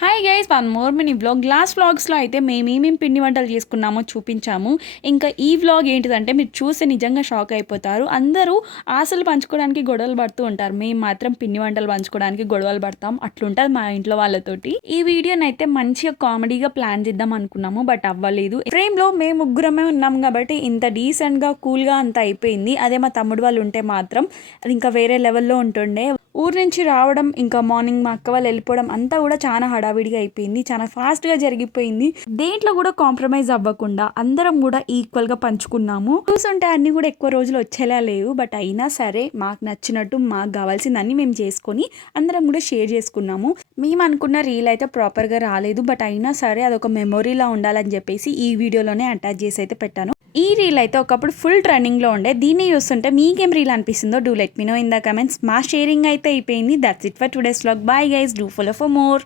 Hi guys, one more mini vlog. Last వ్లాగ్స్లో అయితే మేమేమేం పిండి వంటలు చేసుకున్నామో చూపించాము. ఇంకా ఈ వ్లాగ్ ఏంటిదంటే మీరు చూస్తే నిజంగా షాక్ అయిపోతారు. అందరూ ఆశలు పంచుకోవడానికి గొడవలు పడుతూ ఉంటారు, మేము మాత్రం పిండి వంటలు పంచుకోవడానికి గొడవలు పడతాం. అట్లుంటుంది మా ఇంట్లో వాళ్ళతోటి. ఈ వీడియోని అయితే మంచిగా కామెడీగా ప్లాన్ చేద్దాం అనుకున్నాము, బట్ అవ్వలేదు. ఫ్రేమ్లో మేము ముగ్గురమే ఉన్నాం కాబట్టి ఇంత డీసెంట్గా కూల్గా అంత అయిపోయింది. అదే మా తమ్ముడు వాళ్ళు ఉంటే మాత్రం అది ఇంకా వేరే లెవెల్లో ఉంటుండే. ఊరు నుంచి రావడం, ఇంకా మార్నింగ్ మా అక్క వాళ్ళు వెళ్ళిపోవడం అంతా కూడా చాలా హడావిడిగా అయిపోయింది, చాలా ఫాస్ట్గా జరిగిపోయింది. దేంట్లో కూడా కాంప్రమైజ్ అవ్వకుండా అందరం కూడా ఈక్వల్గా పంచుకున్నాము. చూసుంటే అన్నీ కూడా ఎక్కువ రోజులు వచ్చేలా లేవు, బట్ అయినా సరే మాకు నచ్చినట్టు మాకు కావాల్సిందన్నీ మేము చేసుకొని అందరం కూడా షేర్ చేసుకున్నాము. మేము అనుకున్న రీల్ అయితే ప్రాపర్గా రాలేదు, బట్ అయినా సరే అదొక మెమొరీలా ఉండాలని చెప్పేసి ఈ వీడియోలోనే అటాచ్ చేసి అయితే పెట్టాను. ఈ రీల్ అయితే ఒకప్పుడు ఫుల్ ట్రెండింగ్లో ఉండే. దీన్ని చూస్తుంటే మీకేం రీల్ అనిపిస్తుందో do let me know in the comments. మా షేరింగ్ అయితే అయిపోయింది. That's it for today's vlog. Bye guys, do follow for more.